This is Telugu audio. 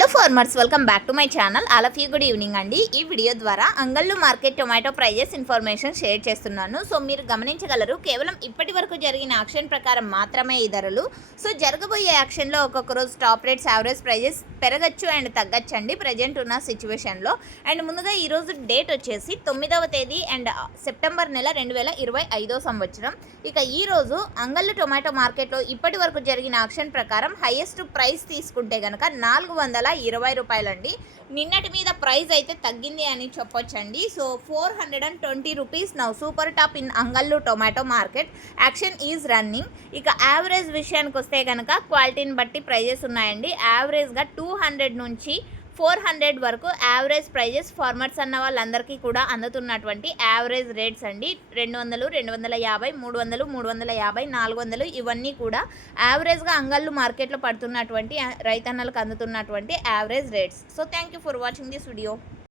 Hello farmers, welcome back to my channel. All of you good evening అండి. ఈ వీడియో ద్వారా Angallu market tomato prices information share చేస్తున్నాను. సో మీరు గమనించగలరు, కేవలం ఇప్పటి వరకు జరిగిన యాక్షన్ ప్రకారం మాత్రమే ఈ ధరలు. సో జరగబోయే యాక్షన్లో ఒక్కొక్క రోజు టాప్ రేట్స్, యావరేజ్ ప్రైజెస్ పెరగచ్చు అండ్ తగ్గచ్చు అండి ప్రజెంట్ ఉన్న సిచ్యువేషన్లో. అండ్ ముందుగా ఈరోజు డేట్ వచ్చేసి 9వ తేదీ అండ్ సెప్టెంబర్ నెల 2025 సంవత్సరం. ఇక ఈరోజు అంగళ్ళు టొమాటో మార్కెట్లో ఇప్పటి వరకు జరిగిన యాక్షన్ ప్రకారం హైయెస్ట్ ప్రైస్ తీసుకుంటే కనుక 420 రూపాయలండి. నిన్నటి మీద ప్రైస్ అయితే తగ్గింది అని చెప్పొచ్చండి. So 420 rupees now super top in Angallu tomato market. Auction is running. ఇక యావరేజ్ విషయానికి వస్తే కనుక క్వాలిటీని బట్టి ప్రైజెస్ ఉన్నాయండి. యావరేజ్గా 200 నుంచి 400 వరకు యావరేజ్ ప్రైజెస్ ఫార్మర్స్ అన్న వాళ్ళందరికీ కూడా అందుతున్నటువంటి యావరేజ్ రేట్స్ అండి. 200, 250, 300, 350, 400 ఇవన్నీ కూడా యావరేజ్గా అంగళ్ళు మార్కెట్లో పడుతున్నటువంటి రైతన్నలకు అందుతున్నటువంటి average rates. So thank you for watching this video.